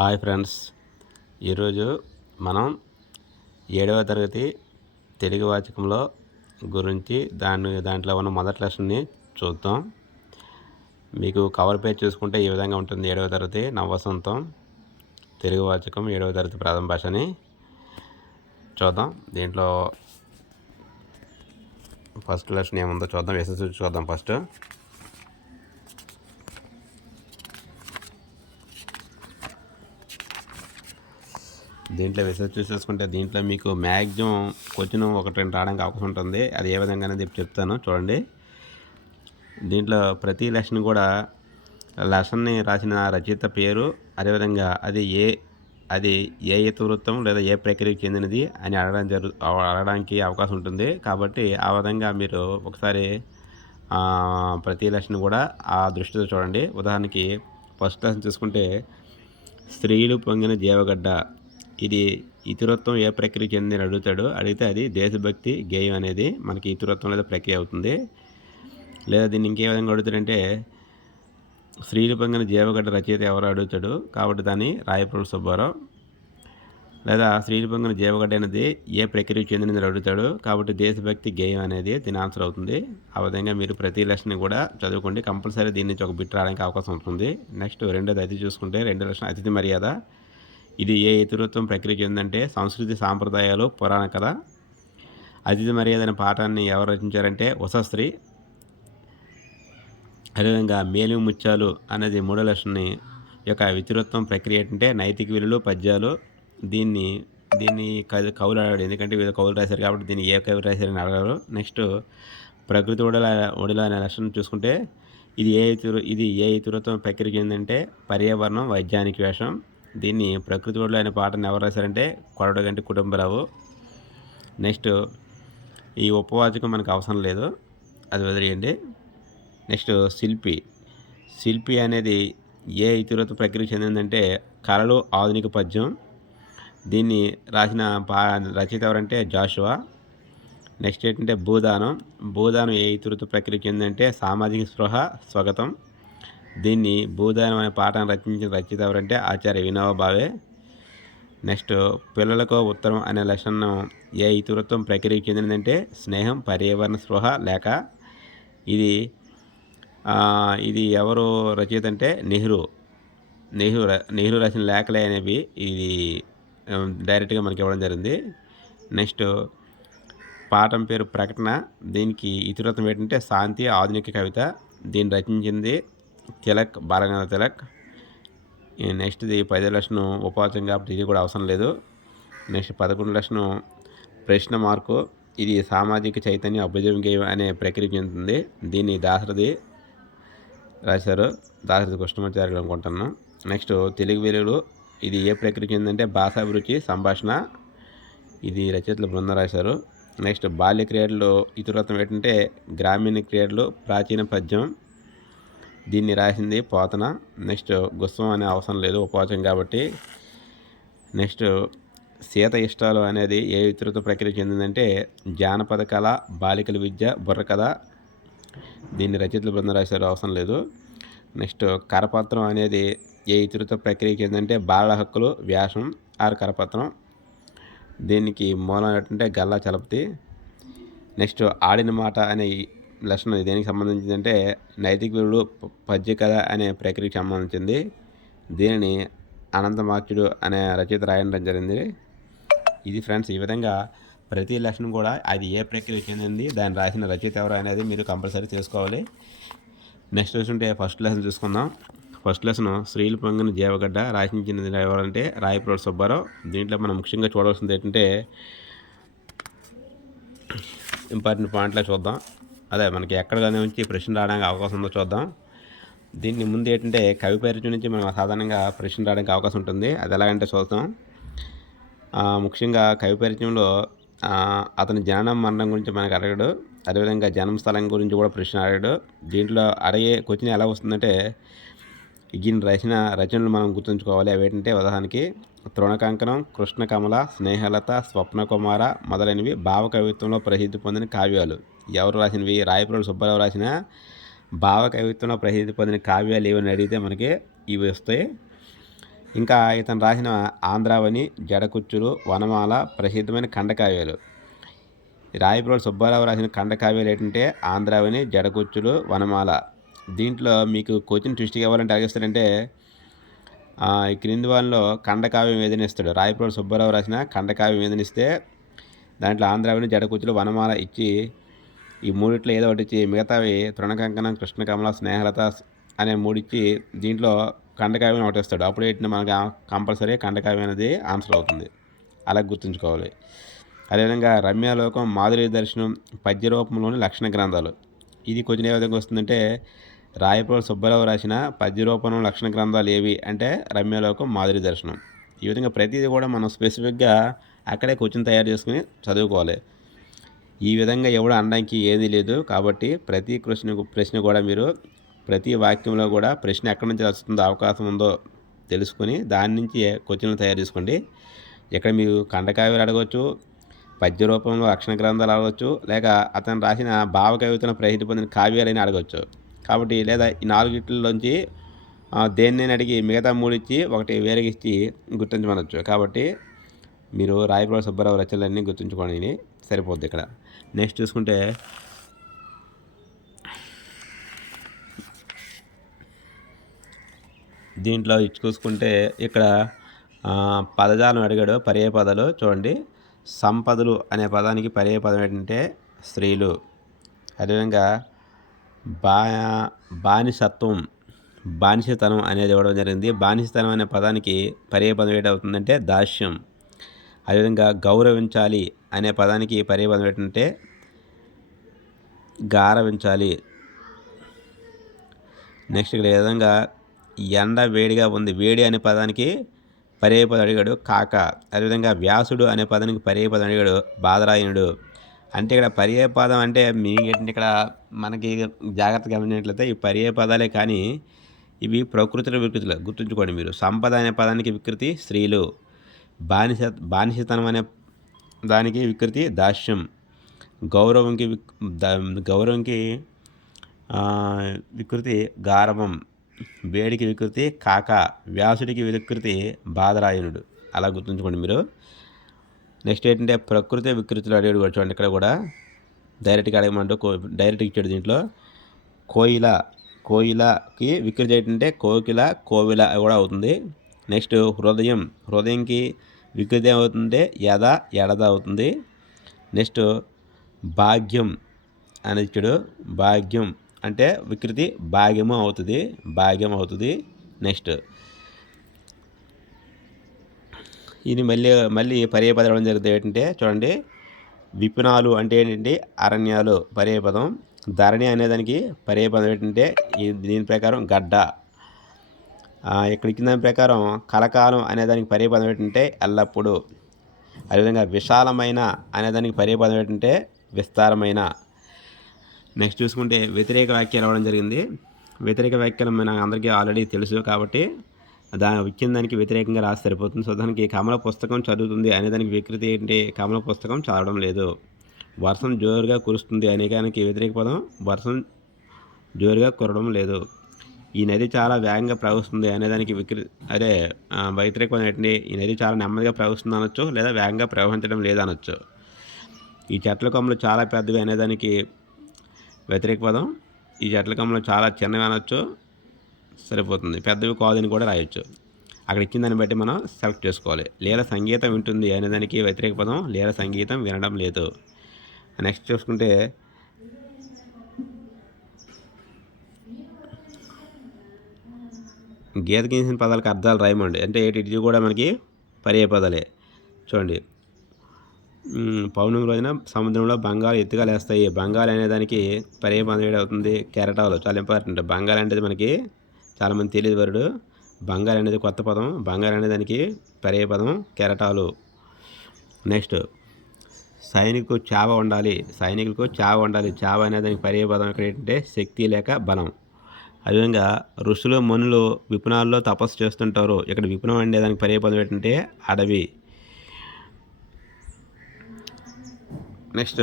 Hi friends. ఈరోజు మనం ఏడవ తరగతి తెలుగు వాచకంలో గురించి దాని దాంట్లో ఉన్న మొదటి లెసన్ని చూద్దాం. మీకు కవర్ పేజ్ చూసుకుంటే ఈ విధంగా ఉంటుంది. ఏడవ తరగతి నవవసంతం తెలుగు వాచకం ఏడవ తరగతి ప్రాథమ భాషని చూద్దాం. దీంట్లో ఫస్ట్ లెసన్ ఏముందో చూద్దాం. ఎస్ఎస్ చూద్దాం ఫస్ట్. దీంట్లో రీసెర్చ్ చూసేసుకుంటే దీంట్లో మీకు మ్యాక్సిమం క్వశ్చన్ ఒకటి రెండు రావడానికి అవకాశం ఉంటుంది. అది ఏ విధంగా అనేది చెప్తాను. చూడండి. దీంట్లో ప్రతి లెసన్ కూడా లెసన్ని రాసిన రచయిత పేరు అదేవిధంగా అది ఏ అది ఏ ఇతివృత్తం లేదా ఏ ప్రక్రియకు చెందినది అని అడగడం జరు అడగడానికి అవకాశం ఉంటుంది. కాబట్టి ఆ విధంగా మీరు ఒకసారి ప్రతి లెసన్ కూడా ఆ దృష్టితో చూడండి. ఉదాహరణకి ఫస్ట్ లెసన్ చూసుకుంటే స్త్రీలు పొంగిన జీవగడ్డ ఇది ఇతరత్వం ఏ ప్రక్రియ చెందిన అడుగుతాడు? అడిగితే అది దేశభక్తి గేయం అనేది మనకి ఇతరత్వం లేదా ప్రక్రియ అవుతుంది. లేదా దీన్ని ఇంకే విధంగా అడుగుతాడంటే స్త్రీలు పొంగిన జీవగడ్డ రచయిత ఎవరు అడుగుతాడు. కాబట్టి దాన్ని రాయపురం సుబ్బారావు. లేదా స్త్రీలు పొంగిన జీవగడ్డ అనేది ఏ ప్రక్రియకు చెందినది అడుగుతాడు. కాబట్టి దేశభక్తి గేయం అనేది దీని ఆన్సర్ అవుతుంది. ఆ విధంగా మీరు ప్రతి లెసన్ కూడా చదువుకోండి. కంపల్సరీ దీని నుంచి ఒక బిట్ రావడానికి అవకాశం ఉంటుంది. నెక్స్ట్ రెండోది అతిథి చూసుకుంటే రెండో లక్షణం అతిథి మర్యాద. ఇది ఏ ఇతరత్వం ప్రక్రియ చెందంటే సంస్కృతి సాంప్రదాయాలు పురాణ కథ. అతిథి మర్యాద అనే పాఠాన్ని ఎవరు రచించారంటే ఉషశ్రీ అదేవిధంగా మేలు ముత్యాలు అనేది మూడో లక్షణని యొక్క వితృత్వం ప్రక్రియ అంటే నైతిక విలువలు పద్యాలు. దీన్ని దీన్ని కవులు అడగాడు ఎందుకంటే వివిధ కవులు రాశారు కాబట్టి దీన్ని ఏ కవి రాశారని అడగారు. నెక్స్ట్ ప్రకృతి ఒడల ఉడల అనే లక్షణం చూసుకుంటే ఇది ఏ ఇతరు ఇది ఏ ఇతరత్వం ప్రక్రియ ఏంటంటే పర్యావరణం వైజ్ఞానిక వేషం. దీన్ని ప్రకృతి ఒడిలో అనే పాటను ఎవరు రాశారంటే కొరడగంటి కుటుంబరావు. నెక్స్ట్ ఈ ఉపవాచకం మనకు అవసరం లేదు అది వదిలేయండి. నెక్స్ట్ శిల్పి. శిల్పి అనేది ఏ ఇతివృత ప్రక్రియ చెందిందంటే కళలు ఆధునిక పద్యం. దీన్ని రాసిన పా రచయిత ఎవరంటే జాషువా. నెక్స్ట్ ఏంటంటే భూదానం. భూదానం ఏ ఇతివృత ప్రక్రియ చెందిందంటే సామాజిక స్పృహ స్వాగతం. దీన్ని భూదానం అనే పాఠం రచించిన రచయిత ఎవరంటే ఆచార్య వినోబా భావే. నెక్స్ట్ పిల్లలకు ఉత్తరం అనే లక్షణం ఏ ఇతివృత్వం ప్రక్రియకు చెందినదంటే స్నేహం పర్యావరణ స్పృహ లేక ఇది ఇది ఎవరు రచయిత అంటే నెహ్రూ. నెహ్రూ నెహ్రూ రాసిన లేఖలే అనేవి ఇది డైరెక్ట్గా మనకి ఇవ్వడం జరిగింది. నెక్స్ట్ పాఠం పేరు ప్రకటన. దీనికి ఇతివృత్తం ఏంటంటే శాంతి ఆధునిక కవిత. దీన్ని రచించింది తిలక్ బాలగంగాధర తిలక్. నెక్స్ట్ది పది లక్షను ఉపాధం కాబట్టి ఇది కూడా అవసరం లేదు. నెక్స్ట్ పదకొండు లక్షను ప్రశ్న మార్కు. ఇది సామాజిక చైతన్య అభ్యుదయం గేయం అనే ప్రక్రియ చెందుతుంది. దీన్ని దాసరథి రాశారు దాసరథి కృష్ణమాచార్యులు అనుకుంటున్నాను నెక్స్ట్ తెలుగు వెలుగులు ఇది ఏ ప్రక్రియ చెందంటే భాషాభిరుచి సంభాషణ. ఇది రచయితలు బృందం రాశారు నెక్స్ట్ బాల్య క్రీడలు ఇతరత్వం ఏంటంటే గ్రామీణ క్రీడలు ప్రాచీన పద్యం దీన్ని రాసింది పోతన. నెక్స్ట్ గుస్సం అనే అవసరం లేదు ఉపవాచం కాబట్టి. నెక్స్ట్ సీత ఇష్టాలు అనేది ఏ విస్తృత ప్రక్రియ చెందిందంటే జానపద కళ బాలికల విద్య బుర్రకథ దీన్ని రచయితల బృందం రాశారు అవసరం లేదు. నెక్స్ట్ కరపత్రం అనేది ఏ ఇతరుత ప్రక్రియ చెందిందంటే బాల హక్కులు వ్యాసం ఆర్ కరపత్రం. దీనికి మూలం ఏంటంటే గల్లా చలపతి. నెక్స్ట్ ఆడిన మాట అనే లక్షణం దేనికి సంబంధించిందంటే నైతిక విలువలు పద్య కథ అనే ప్రక్రియకి సంబంధించింది. దీనిని అనంతమాచ్యుడు అనే రచయిత రాయడం జరిగింది. ఇది ఫ్రెండ్స్ ఈ విధంగా ప్రతి లక్షణం కూడా అది ఏ ప్రక్రియ చెందింది దాన్ని రాసిన రచయిత ఎవరు అనేది మీరు కంపల్సరీ తెలుసుకోవాలి. నెక్స్ట్ చూసుంటే ఫస్ట్ లెసన్ చూసుకుందాం. ఫస్ట్ లెసన్ శ్రీలు పొంగిన జీవగడ్డ రాసించినది ఎవరంటే రాయప్రోడ్ సుబ్బారావు. దీంట్లో మనం ముఖ్యంగా చూడవలసింది ఏంటంటే ఇంపార్టెంట్ పాయింట్లో చూద్దాం. అదే మనకి ఎక్కడ కానీ నుంచి ప్రశ్న రావడానికి అవకాశం ఉందో చూద్దాం. దీన్ని ముందు ఏంటంటే కవి పరిచయం నుంచి మనం సాధారణంగా ప్రశ్న రావడానికి అవకాశం ఉంటుంది. అది ఎలాగంటే చూద్దాం. ముఖ్యంగా కవి పరిచయంలో అతని జననం మరణం గురించి మనకు అడగడు. అదేవిధంగా జన్మ స్థలం గురించి కూడా ప్రశ్న అడగడు. దీంట్లో అడిగే క్వశ్చన్ ఎలా వస్తుందంటే ఈయన రచన రచనలు మనం గుర్తుంచుకోవాలి. అవి ఏంటంటే ఉదాహరణకి తృణకంకణం కృష్ణకమల స్నేహలత స్వప్నకుమార మొదలైనవి భావ కవిత్వంలో ప్రసిద్ధి పొందిన కావ్యాలు. ఎవరు రాసినవి రాయపురం సుబ్బారావు రాసిన భావ కవిత్వంలో ప్రసిద్ధి పొందిన కావ్యాలు ఏవని అడిగితే మనకి ఇవి వస్తాయి. ఇంకా ఇతను రాసిన ఆంధ్రావని జడకుచ్చులు వనమాల ప్రసిద్ధమైన ఖండకావ్యాలు రాయపురం సుబ్బారావు రాసిన ఖండకావ్యాలు ఏంటంటే ఆంధ్రావని జడకుచ్చులు వనమాల. దీంట్లో మీకు కోచింగ్ ట్విస్ట్ కావాలంటే అడిగిస్తాడంటే ఈ క్రింది వాళ్ళలో ఖండకావ్యం ఏదైనా ఇస్తాడు. రాయప్రోలు సుబ్బారావు రాసిన ఖండకావ్యం ఏదైనా ఇస్తే దాంట్లో ఆంధ్రావని జడకుచ్చులు వనమాల ఇచ్చి ఈ మూడిట్లో ఏదో ఒకటి ఇచ్చి మిగతావి తృణకంకణం కృష్ణకమల స్నేహలత అనే మూడిచ్చి దీంట్లో కండకావ్యం ఒకటిస్తాడు అప్పుడు ఏంటంటే మనకి కంపల్సరీ కండకావ్యం అనేది ఆన్సర్ అవుతుంది. అలా గుర్తుంచుకోవాలి. అదేవిధంగా రమ్యాలోకం మాధురి దర్శనం పద్య రూపంలోని లక్షణ గ్రంథాలు. ఇది కొంచెం ఏ విధంగా వస్తుందంటే రాయపూర్ సుబ్బారావు రాసిన పద్య రూపంలో లక్షణ గ్రంథాలు ఏవి అంటే రమ్యలోకం మాధురి దర్శనం. ఈ విధంగా ప్రతిదీ కూడా మనం స్పెసిఫిక్గా అక్కడే కూర్చొని తయారు చేసుకుని చదువుకోవాలి. ఈ విధంగా ఎవడు అనడానికి ఏదీ లేదు. కాబట్టి ప్రతి ప్రశ్న ప్రశ్న కూడా మీరు ప్రతి వాక్యంలో కూడా ప్రశ్న ఎక్కడి నుంచి వస్తుందో అవకాశం ఉందో తెలుసుకొని దాని నుంచి క్వశ్చన్లు తయారు చేసుకోండి. ఇక్కడ మీరు ఖండకావ్యాలు అడగవచ్చు పద్య రూపంలో అక్షణ గ్రంథాలు అడగవచ్చు లేక అతను రాసిన భావ కవితను ప్రసిద్ధి పొందిన కావ్యాలని అడగవచ్చు కాబట్టి లేదా ఈ నాలుగిట్లలోంచి దేన్ని అడిగి మిగతా మూడిచ్చి ఒకటి వేరేకి గుర్తించమనొచ్చు. కాబట్టి మీరు రాయపూడి సుబ్బారావు రచనలన్నీ గుర్తుంచుకోండి. సరిపోద్ది ఇక్కడ. నెక్స్ట్ చూసుకుంటే దీంట్లో ఇచ్చి చూసుకుంటే ఇక్కడ పదజాలం అడిగాడు పర్యాయ పదాలు చూడండి. సంపదలు అనే పదానికి పర్యాయ పదం ఏంటంటే స్త్రీలు. అదేవిధంగా బా బానిసత్వం బానిసతనం అనేది ఇవ్వడం జరిగింది. బానిసతనం అనే పదానికి పర్యాయ పదం ఏంటవుతుందంటే దాస్యం. అదేవిధంగా గౌరవించాలి అనే పదానికి పర్యాయ ఏంటంటే గారవించాలి. నెక్స్ట్ ఇక్కడ ఏ విధంగా ఎండ వేడిగా ఉంది వేడి అనే పదానికి పర్యాయపదం అడిగాడు కాక. అదేవిధంగా వ్యాసుడు అనే పదానికి పర్యాయపదం అడిగాడు బాదరాయణుడు అంటే ఇక్కడ పర్యాయపదం అంటే మీ ఏంటంటే ఇక్కడ మనకి జాగ్రత్తగా గమనించినట్లయితే ఈ పర్యాయ పదాలే కానీ ఇవి ప్రకృతి వికృతులు. గుర్తుంచుకోండి మీరు. సంపద అనే పదానికి వికృతి స్త్రీలు. బానిస బానిసతనం అనే దానికి వికృతి దాస్యం. గౌరవంకి గౌరవంకి వికృతి గారవం. వేడికి వికృతి కాక వ్యాసుడికి వికృతి బాధరాయనుడు అలా గుర్తుంచుకోండి మీరు. నెక్స్ట్ ఏంటంటే ప్రకృతి వికృతులు అడిగాడు చూడండి ఇక్కడ కూడా. డైరెక్ట్గా అడగమంటూ డైరెక్ట్గా ఇచ్చాడు దీంట్లో. కోయిల కోయిలకి వికృతి ఏంటంటే కోకిల కోవిల కూడా అవుతుంది. నెక్స్ట్ హృదయం హృదయంకి వికృతి ఏమవుతుంది యద ఎడద అవుతుంది నెక్స్ట్ భాగ్యం అని ఇచ్చాడు భాగ్యం అంటే వికృతి భాగ్యము అవుతుంది భాగ్యం అవుతుంది. నెక్స్ట్ ఇది మళ్ళీ మళ్ళీ పర్యాపదం జరుగుతుంది ఏంటంటే చూడండి విపునాలు అంటే ఏంటంటే అరణ్యాలు పర్యాపదం. ధరణి అనేదానికి పర్యాపదం ఏంటంటే దీని ప్రకారం గడ్డ. ఇక్కడ ఇచ్చిన దాని ప్రకారం కలకాలం అనేదానికి పర్యాపదం ఏంటంటే ఎల్లప్పుడూ. అదేవిధంగా విశాలమైన అనేదానికి పర్యాపదం ఏంటంటే విస్తారమైన. నెక్స్ట్ చూసుకుంటే వ్యతిరేక వ్యాఖ్యలు అవ్వడం జరిగింది. వ్యతిరేక వ్యాఖ్యలు మన అందరికీ ఆల్రెడీ తెలుసు కాబట్టి దా ఇచ్చిన దానికి వ్యతిరేకంగా రాసి సరిపోతుంది. సో దానికి కమల పుస్తకం చదువుతుంది అనే దానికి వికృతి ఏంటి? కమల పుస్తకం చదవడం లేదు. వర్షం జోరుగా కురుస్తుంది అనేకానికి వ్యతిరేక పదం వర్షం జోరుగా కురడం లేదు. ఈ నది చాలా వేగంగా ప్రవహిస్తుంది అనేదానికి విక్రి అదే వ్యతిరేక ఏంటంటే ఈ నది చాలా నెమ్మదిగా ప్రవహిస్తుంది అనొచ్చు లేదా వేగంగా ప్రవహించడం లేదనొచ్చు. ఈ చెట్ల కొమ్మలు చాలా పెద్దవి అనేదానికి వ్యతిరేక పదం ఈ చెట్ల కొమ్మలు చాలా చిన్నవి అనొచ్చు సరిపోతుంది. పెద్దవి కాదని కూడా రాయొచ్చు. అక్కడ ఇచ్చిన దాన్ని బట్టి మనం సెలెక్ట్ చేసుకోవాలి. లీల సంగీతం వింటుంది అనేదానికి వ్యతిరేక పదం లీల సంగీతం వినడం లేదు. నెక్స్ట్ చూసుకుంటే గీత గీసిన పదాలకు అర్థాలు రాయమండి. అంటే ఏటి కూడా మనకి పర్యాయ పదాలే. చూడండి. పౌర్ణమి రోజున సముద్రంలో బంగాలు ఎత్తుగా లేస్తాయి బంగాలు అనేదానికి పర్యాపదం అవుతుంది. కెరటాలు చాలా ఇంపార్టెంట్ బంగాలు అనేది మనకి చాలామంది తెలియదు వరుడు. బంగారు అనేది కొత్త పదం. బంగారు అనే దానికి పర్యాపదం కెరటాలు నెక్స్ట్ సైనికు చావ ఉండాలి. సైనికులకు చావ ఉండాలి. చావ అనేదానికి పర్యాపదం ఇక్కడ ఏంటంటే శక్తి లేక బలం. అదేవిధంగా ఋషులు మనులు విపుణాల్లో తపస్సు చేస్తుంటారు. ఇక్కడ విపుణం అనేదానికి పర్యాపదం ఏంటంటే అడవి. నెక్స్ట్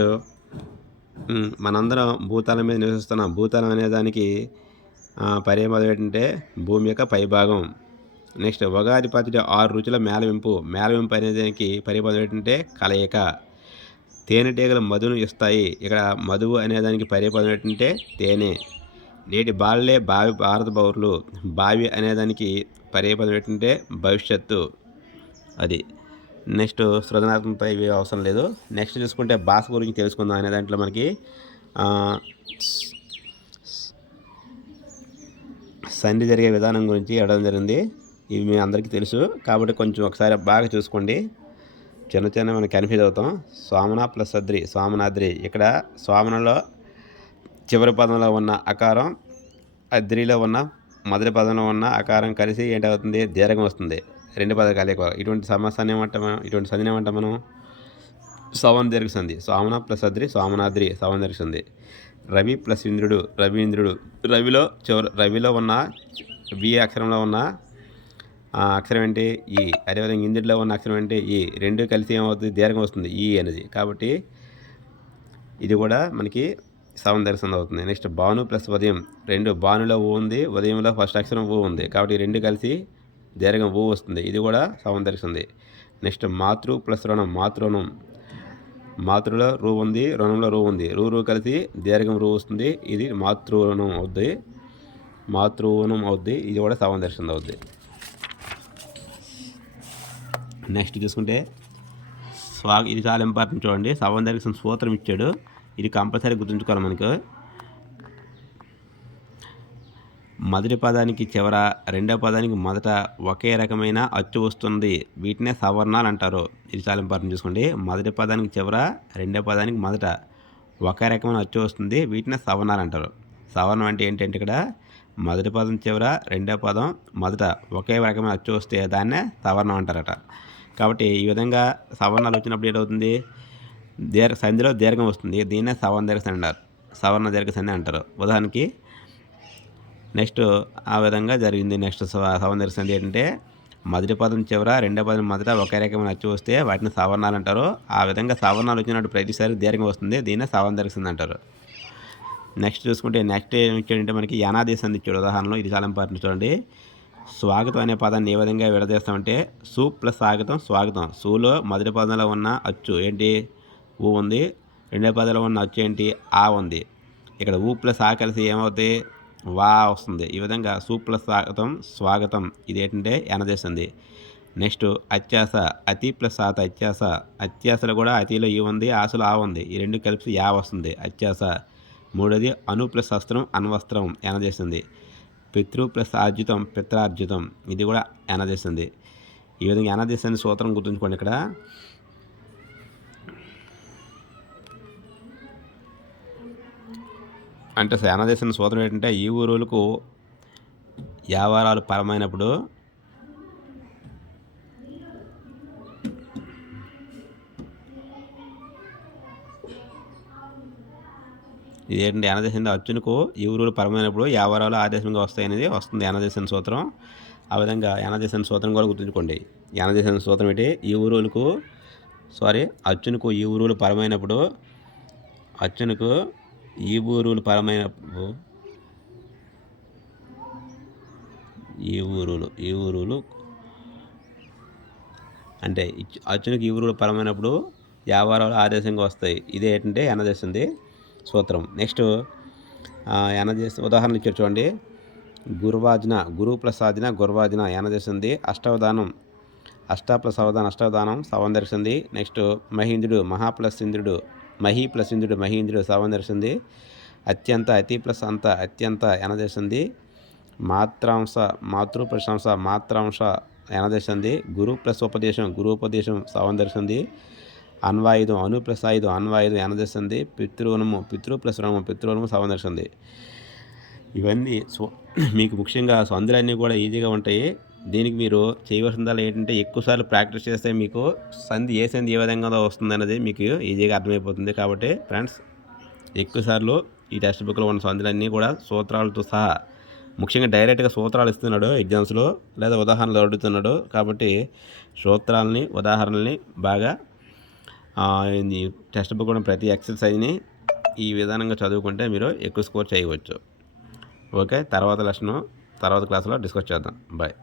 మనందరం భూతాల మీద నివసిస్తున్నాం భూతాలం అనే దానికి పర్యాపదం ఏంటంటే భూమి యొక్క పైభాగం. నెక్స్ట్ ఉగాది పచ్చడి ఆరు రుచుల మేళవింపు. మేళవింపు అనేదానికి పరిపదం ఏంటంటే కలయిక. తేనెటీగలు మధును ఇస్తాయి. ఇక్కడ మధువు అనేదానికి పరిపదం ఏంటంటే తేనె. నేటి బాలలే భావి భారత పౌరులు భావి అనేదానికి పర్యపదం ఏంటంటే భవిష్యత్తు అది. నెక్స్ట్ సృజనాత్మకత ఇవి అవసరం లేదు. నెక్స్ట్ చూసుకుంటే భాష గురించి తెలుసుకుందాం అనే దాంట్లో మనకి సంధి జరిగే విధానం గురించి ఇవ్వడం జరిగింది. ఇవి మీ అందరికీ తెలుసు. కాబట్టి కొంచెం ఒకసారి బాగా చూసుకోండి. చిన్న చిన్న మనం కన్ఫ్యూజ్ అవుతాం సోమన ప్లస్ అద్రి సోమనాద్రి ఇక్కడ సోమనలో చివరి పదంలో ఉన్న అకారం అద్రిలో ఉన్న మొదటి పదంలో ఉన్న అకారం కలిసి ఏంటవుతుంది? దీర్ఘం వస్తుంది. రెండు పదాలు కలియక ఇటువంటి సమాసాన్ని ఏమంటాం మనం ఇటువంటి సంధిని ఏమంటాం మనం సవన్ దీర్ఘ సంధి సోమన ప్లస్ అద్రి సోమనాద్రి సవన్ దీర్ఘ సంధి రవి ప్లస్ ఇంద్రుడు రవీంద్రుడు రవిలో చివరి రవిలో ఉన్న వి అక్షరంలో ఉన్న అక్షరం ఏంటి? ఈ. అదేవిధంగా ఇంద్రుడిలో ఉన్న అక్షరం ఏంటి? ఈ. రెండు కలిసి ఏమవుతుంది? దీర్ఘం వస్తుంది. ఈ అనేది. కాబట్టి ఇది కూడా మనకి సవన్ దర్శనం అవుతుంది. నెక్స్ట్ భాను ప్లస్ ఉదయం. రెండు భానులో ఊ ఉంది ఉదయంలో ఫస్ట్ అక్షరం ఊ ఉంది. కాబట్టి రెండు కలిసి దీర్ఘం ఊ వస్తుంది. ఇది కూడా సవన్ దర్శిస్తుంది నెక్స్ట్ మాతృ ప్లస్ రుణం మాతృణం. మాతృలో రూ ఉంది రుణంలో రూ ఉంది. రూ రూ కలిసి దీర్ఘం రూ వస్తుంది. ఇది మాతృణం అవుద్ది. మాతృణం అవుద్ది. ఇది కూడా సవన్ దర్శనం అవుద్ది. నెక్స్ట్ చూసుకుంటే స్వా ఇది చాలా ఇంపార్టెంట్ చూడండి. సవన్ దర్శనం సూత్రం ఇచ్చాడు. ఇది కంపల్సరీ గుర్తుంచుకోవాలి మనకు. మొదటి పదానికి చివర రెండో పదానికి మొదట ఒకే రకమైన అచ్చు వస్తుంది. వీటినే సవర్ణాలు అంటారు. ఇది చాలా ఇంపార్టెంట్ చూసుకోండి. మొదటి పదానికి చివర రెండో పదానికి మొదట ఒకే రకమైన అచ్చు వస్తుంది. వీటినే సవర్ణాలు అంటారు. సవర్ణం అంటే ఏంటంటే ఇక్కడ మొదటి పదం చివర రెండో పదం మొదట ఒకే రకమైన అచ్చు వస్తే దాన్నే సవర్ణం అంటారట. కాబట్టి ఈ విధంగా సవర్ణాలు వచ్చినప్పుడు ఏంటవుతుంది దీర్ఘ సంధిలో దీర్ఘం వస్తుంది. దీన్నే సవర్ణ దీర్ఘ సంధి అంటారు. సవర్ణ దీర్ఘ సంధి అంటారు. ఉదాహరణకి నెక్స్ట్ ఆ విధంగా జరిగింది. నెక్స్ట్ సవర్ణ దీర్ఘ సంధి ఏంటంటే మొదటి పదం చివర రెండో పదం మొదట ఒకే రకమైన అచ్చు వస్తే వాటిని సవర్ణాలు అంటారు. ఆ విధంగా సవర్ణాలు వచ్చినప్పుడు ప్రతిసారి దీర్ఘం వస్తుంది. దీన్నే సవర్ణ దీర్ఘ అంటారు. నెక్స్ట్ చూసుకుంటే నెక్స్ట్ ఏం ఇచ్చాడంటే మనకి యానాది సంధి ఇచ్చాడు ఉదాహరణలో ఇది చాలా ఇంపార్టెంట్ చూడండి. స్వాగతం అనే పదాన్ని ఏ విధంగా విడదీస్తామంటే సూ ప్లస్ స్వాగతం స్వాగతం. సూలో మొదటి పదంలో ఉన్న అచ్చు. ఏంటి? ఊ ఉంది. రెండో పదాలు ఉన్న అచ్చు ఏంటి? ఆ ఉంది. ఇక్కడ ఊ ప్లస్ ఆ కలిసి ఏమవుతుంది వా వస్తుంది. ఈ విధంగా సూ ప్లస్ స్వాగతం స్వాగతం. ఇది ఏంటంటే ఎనదేస్తుంది నెక్స్ట్ అత్యాస అతి ప్లస్ ఆత అత్యాస. అత్యాసలో కూడా అతిలో ఈ ఉంది ఆశలో ఆ ఉంది. ఈ రెండు కలిపి యా వస్తుంది. అత్యాస. మూడోది అను ప్లస్ అస్త్రం అన్వస్త్రం ఎనదేస్తుంది పితృ ప్లస్ ఆర్జితం పిత్రార్జితం. ఇది కూడా ఎనదేస్తుంది ఈ విధంగా ఎనదేశాన్ని సూత్రం గుర్తుంచుకోండి ఇక్కడ. అంటే సేనాదేశం సూత్రం ఏంటంటే ఈ ఊరులకు వ్యాపారాలు పరమైనప్పుడు ఇదేంటి యానదేశం అర్జునుకు ఈ ఊరులు పరమైనప్పుడు వ్యాపారాలు ఆదేశంగా వస్తాయనేది వస్తుంది యానదేశం సూత్రం. ఆ విధంగా యానదేశం సూత్రం కూడా గుర్తుంచుకోండి. యానదేశం సూత్రం ఏంటి? ఈ ఊరులకు సారీ అర్జునుకు ఈ ఊరులు పరమైనప్పుడు అర్జునుకు ఈ ఊరులు పరమైన ఈ ఊరులు ఈ ఊరులు అంటే అర్జునికి ఈ ఊరులు పరమైనప్పుడు వ్యాపారాలు ఆదేశంగా వస్తాయి. ఇదే ఏంటంటే ఎనదేశంది సూత్రం. నెక్స్ట్ ఎనదేశ ఉదాహరణ ఇచ్చారు చూడండి. గురువాజన గురు ప్లస్ ఆదిన గురువాజన ఎనదేశంది అష్టవధానం. అష్ట ప్లస్ అవధానం అష్టవధానం సవందర్శంది నెక్స్ట్ మహేంద్రుడు మహా ప్లస్ ఇంద్రుడు మహి ప్లస్ ఇంద్రుడు మహీంద్రుడు సవందర్శంది అత్యంత అతి ప్లస్ అంత అత్యంత ఎనదేశంది మాత్రాంశ మాతృ ప్రశంస మాత్రాంశ ఎనదేశంది గురు ప్లస్ ఉపదేశం గురు ఉపదేశం సవందర్శంది అన్వాయుధం అను ప్లస్ ఆయుధం అన్వాయుధం ఎనదేశంది పితృణము పితృ ప్లస్ రుణము సవం సవందర్శంది ఇవన్నీ మీకు ముఖ్యంగా సందులన్నీ కూడా ఈజీగా ఉంటాయి దీనికి మీరు చేయవలసిందాలు ఏంటంటే ఎక్కువసార్లు ప్రాక్టీస్ చేస్తే మీకు సంధి ఏ సంధి ఏ విధంగా వస్తుంది అనేది మీకు ఈజీగా అర్థమైపోతుంది. కాబట్టి ఫ్రెండ్స్ ఎక్కువసార్లు ఈ టెక్స్ట్ బుక్లో ఉన్న సంధులన్నీ కూడా సూత్రాలతో సహా ముఖ్యంగా డైరెక్ట్గా సూత్రాలు ఇస్తున్నాడు ఎగ్జామ్స్లో లేదా ఉదాహరణలు అడుగుతున్నాడు. కాబట్టి సూత్రాలని ఉదాహరణల్ని బాగా టెక్స్ట్ బుక్ ఉన్న ప్రతి ఎక్సర్సైజ్ని ఈ విధానంగా చదువుకుంటే మీరు ఎక్కువ స్కోర్ చేయవచ్చు. ఓకే తర్వాత లక్షణం తర్వాత క్లాస్లో డిస్కస్ చేద్దాం. బాయ్.